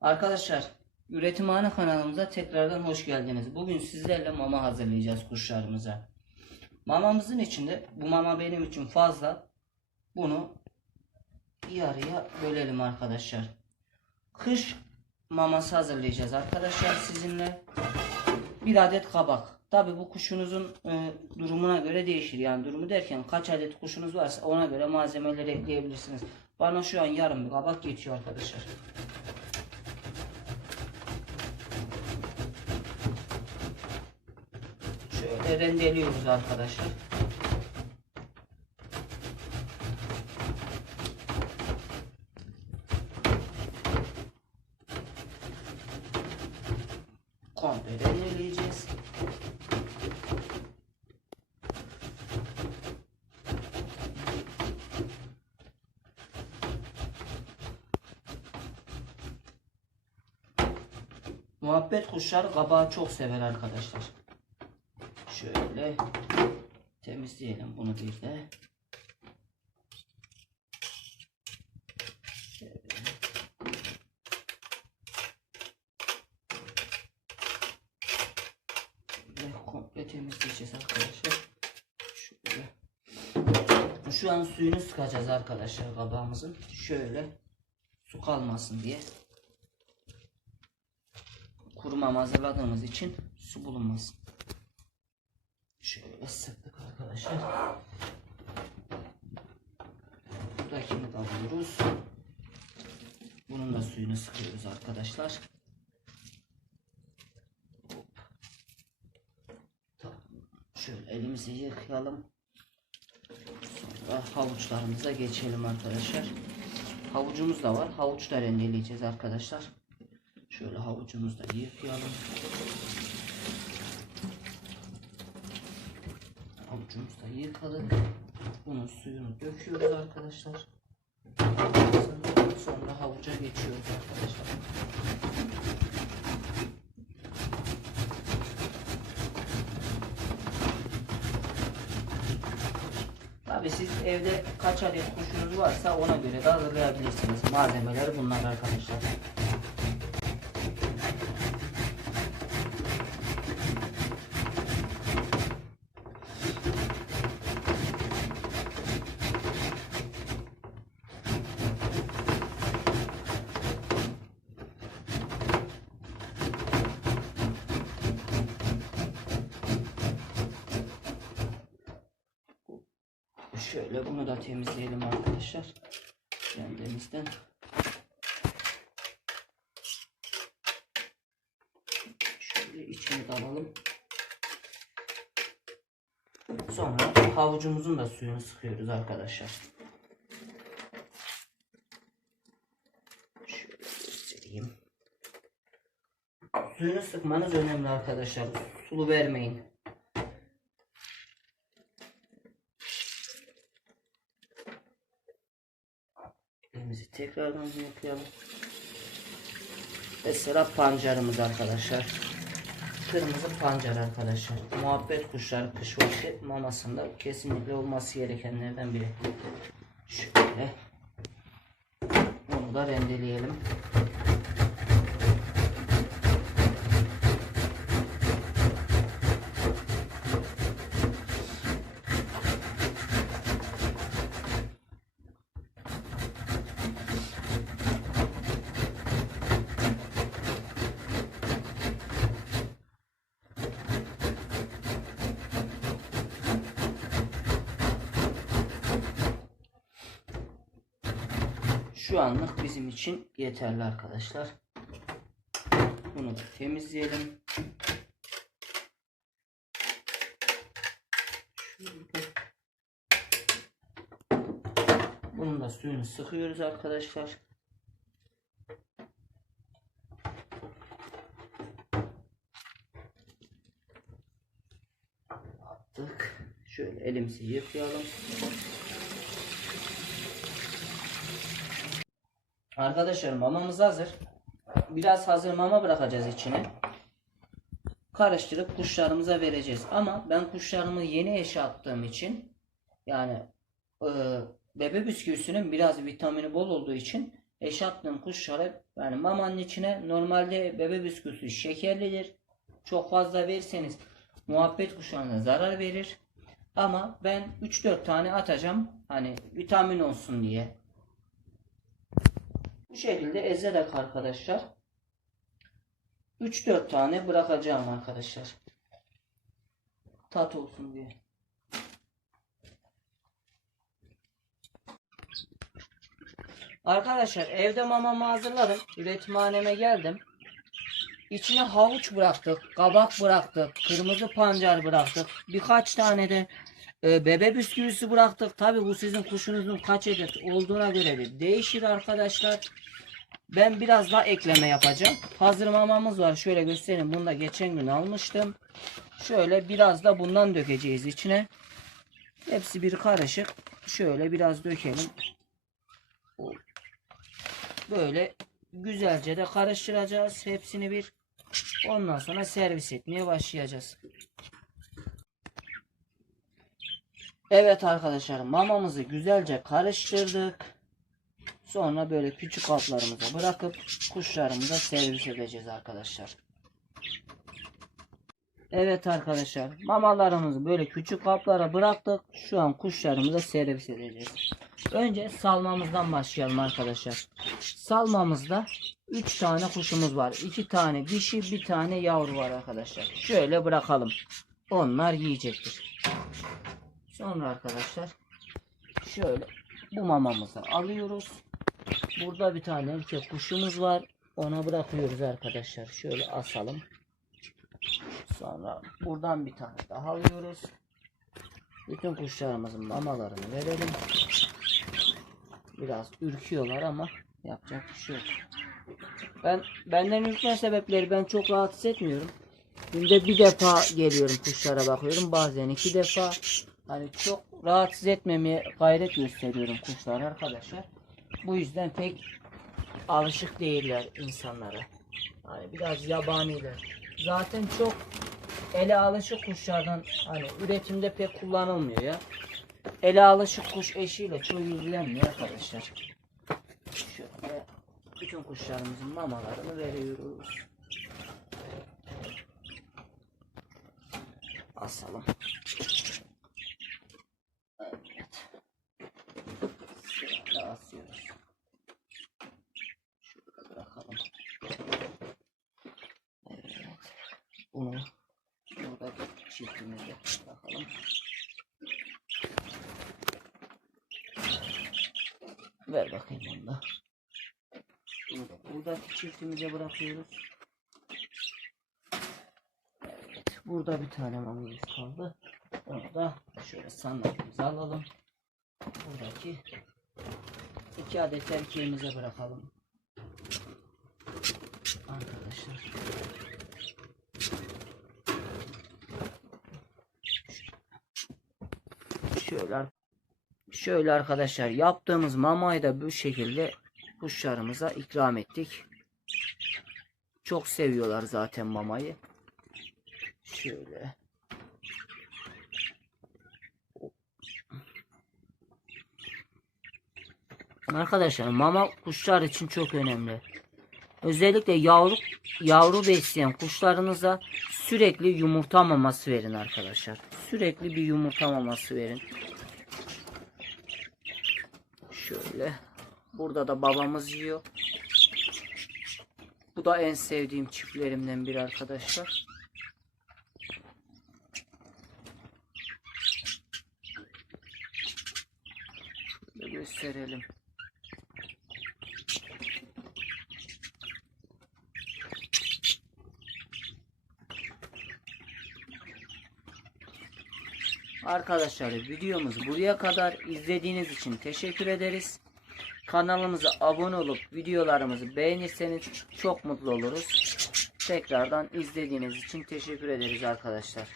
Arkadaşlar Üretimhane kanalımıza tekrardan hoş geldiniz. Bugün sizlerle mama hazırlayacağız kuşlarımıza. Mamamızın içinde bu mama benim için fazla. Bunu yarıya bölelim arkadaşlar. Kış maması hazırlayacağız arkadaşlar sizinle. Bir adet kabak. Tabi bu kuşunuzun e, durumuna göre değişir. Yani durumu derken kaç adet kuşunuz varsa ona göre malzemeleri ekleyebilirsiniz. Bana şu an yarım bir kabak geçiyor arkadaşlar. Şöyle rendeliyoruz arkadaşlar. Komple rendeleyeceğiz. Muhabbet kuşları kabağı çok sever arkadaşlar. Şöyle temizleyelim bunu bir de. Şöyle. Komple temizleyeceğiz arkadaşlar. Şöyle. Şu an suyunu sıkacağız arkadaşlar kabağımızın. Şöyle su kalmasın diye. Kurumam hazırladığımız için su bulunmasın. Şöyle sıktık arkadaşlar. Buradakini de alıyoruz. Bunun da suyunu sıkıyoruz arkadaşlar. Şöyle elimizi yıkayalım. Sonra havuçlarımıza geçelim arkadaşlar. Havucumuz da var. Havuç da rendeleyeceğiz arkadaşlar. Şöyle havucumuzu da yıkayalım. Havucumuzu da yıkadık. Bunun suyunu döküyoruz arkadaşlar. Sonra havuca geçiyoruz arkadaşlar. Tabi siz evde kaç adet kuşunuz varsa ona göre de hazırlayabilirsiniz. Malzemeler bunlar arkadaşlar. Şöyle bunu da temizleyelim arkadaşlar. Kendimizden. Şöyle içini de. Sonra havucumuzun da suyunu sıkıyoruz arkadaşlar. Şöyle göstereyim. Suyunu sıkmanız önemli arkadaşlar. Sulu vermeyin. Elimizi tekrardan yıkayalım. Mesela pancarımız arkadaşlar. Kırmızı pancar arkadaşlar. Muhabbet kuşları kış vakti mamasında kesinlikle olması gerekenlerden biri. Şöyle. Onu da rendeleyelim. Şu anlık bizim için yeterli arkadaşlar. Bunu da temizleyelim. Bunun da suyunu sıkıyoruz arkadaşlar. Attık. Şöyle elimizi yıkayalım. Arkadaşlar mamamız hazır. Biraz hazır mama bırakacağız içine. Karıştırıp kuşlarımıza vereceğiz. Ama ben kuşlarımı yeni eşe attığım için yani e, bebe bisküvisinin biraz vitamini bol olduğu için eşattığım kuşları yani mamanın içine normalde bebe bisküvisi şekerlidir. Çok fazla verirseniz muhabbet kuşlarına zarar verir. Ama ben 3-4 tane atacağım. Hani vitamin olsun diye. Bu şekilde ezerek arkadaşlar 3-4 tane bırakacağım arkadaşlar. Tat olsun diye. Arkadaşlar evde mamamı hazırladım. Üretimhaneme geldim. İçine havuç bıraktık, kabak bıraktık, kırmızı pancar bıraktık. Birkaç tane de e, bebe bisküvisi bıraktık. Tabi bu sizin kuşunuzun kaç adet olduğuna göre de değişir arkadaşlar. Ben biraz daha ekleme yapacağım. Hazır mamamız var. Şöyle göstereyim. Bunu da geçen gün almıştım. Şöyle biraz da bundan dökeceğiz içine. Hepsi bir karışık. Şöyle biraz dökelim. Böyle güzelce de karıştıracağız. Hepsini bir. Ondan sonra servis etmeye başlayacağız. Evet arkadaşlar mamamızı güzelce karıştırdık. Sonra böyle küçük kaplarımıza bırakıp kuşlarımıza servis edeceğiz arkadaşlar. Evet arkadaşlar mamalarımızı böyle küçük kaplara bıraktık. Şu an kuşlarımıza servis edeceğiz. Önce salmamızdan başlayalım arkadaşlar. Salmamızda 3 tane kuşumuz var. 2 tane dişi bir tane yavru var arkadaşlar. Şöyle bırakalım. Onlar yiyecektir. Sonra arkadaşlar şöyle bu mamamızı alıyoruz. Burada bir tane erkek kuşumuz var. Ona bırakıyoruz arkadaşlar. Şöyle asalım. Sonra buradan bir tane daha alıyoruz. Bütün kuşlarımızın mamalarını verelim. Biraz ürküyorlar ama yapacak bir şey yok. Ben benden ürkme sebepleri ben çok rahatsız etmiyorum. Günde bir defa geliyorum kuşlara bakıyorum. Bazen iki defa. Hani çok rahatsız etmemeye gayret gösteriyorum kuşlar arkadaşlar. Bu yüzden pek alışık değiller insanlara. Hani biraz yabaniler. Zaten çok ele alışık kuşlardan hani üretimde pek kullanılmıyor ya. Ele alışık kuş eşiyle çoğu ilgilenmiyor arkadaşlar. Şöyle bütün kuşlarımızın mamalarını veriyoruz. Asalım. Evet. Şöyle asıyoruz. Şurada bırakalım. Evet. Bunu buradaki çiftimize bakalım. Ver bakayım onu da. Bunu çiftimize bırakıyoruz. Evet. Burada bir tane mamamız kaldı. Onu da şöyle sandalyemize alalım. Buradaki iki adet erkeğimize bırakalım. Arkadaşlar. Şöyle şöyle arkadaşlar yaptığımız mamayı da bu şekilde kuşlarımıza ikram ettik. Çok seviyorlar zaten mamayı. Şöyle. Arkadaşlar mama kuşlar için çok önemli. Özellikle yavru yavru besleyen kuşlarınıza sürekli yumurta maması verin arkadaşlar. Sürekli bir yumurta maması verin. Şöyle. Burada da babamız yiyor. Bu da en sevdiğim çiftlerimden biri arkadaşlar. Gösterelim. Arkadaşlar videomuz buraya kadar izlediğiniz için teşekkür ederiz. Kanalımıza abone olup videolarımızı beğenirseniz çok mutlu oluruz. Tekrardan izlediğiniz için teşekkür ederiz arkadaşlar.